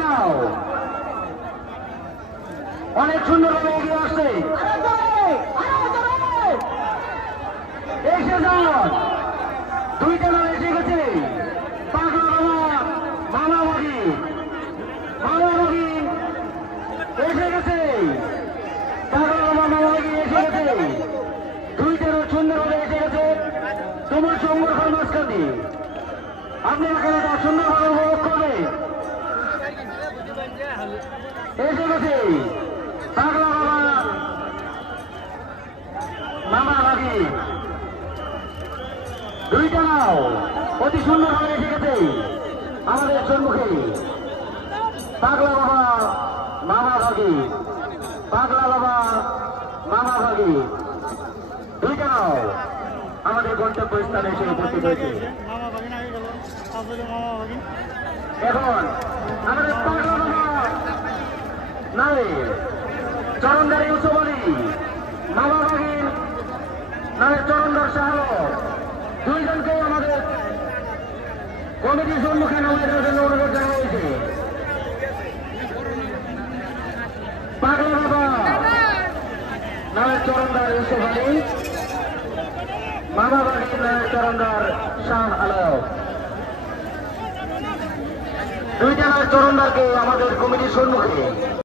নাও অনেক সুন্দরভাবে এগিয়ে আসছে এসে যান দুইটা নাম এসে গেছে পাগলা বাবা মামাবাগি এসে গেছে পাগলা বাবা মামাবাগি এসে গেছে দুইটারও সুন্দরভাবে এসে গেছে তোমার সংগঠন মাঝখানে আপনি এখানে সুন্দরভাবে উপভোগ করবে এসে গেছে পাগলা বাবা মামাবাগি দুইটা নাও অতি সুন্দরভাবে এসে গেছে আমাদের সম্মুখে পাগলা বাবা মামাবাগি দুইটা নাও আমাদের গন্তব্যস্থানে এসে উপস্থিত হয়েছে এখন আমাদের পাগলা বাবা নামে চরণদার ইউসুফ আলী মামাবাগি নামে চরণদার শাহ দুইজনকে আমাদের কমিটির সম্মুখে নামের জন্য অনুরোধ জানানো হয়েছে পাগলা বাবা নামের চরণদার ইউসুফ আলী মামাবাগির নামের চরণদার শাহ আলম দুইটা নামের চরণদারকে আমাদের কমিটির সম্মুখে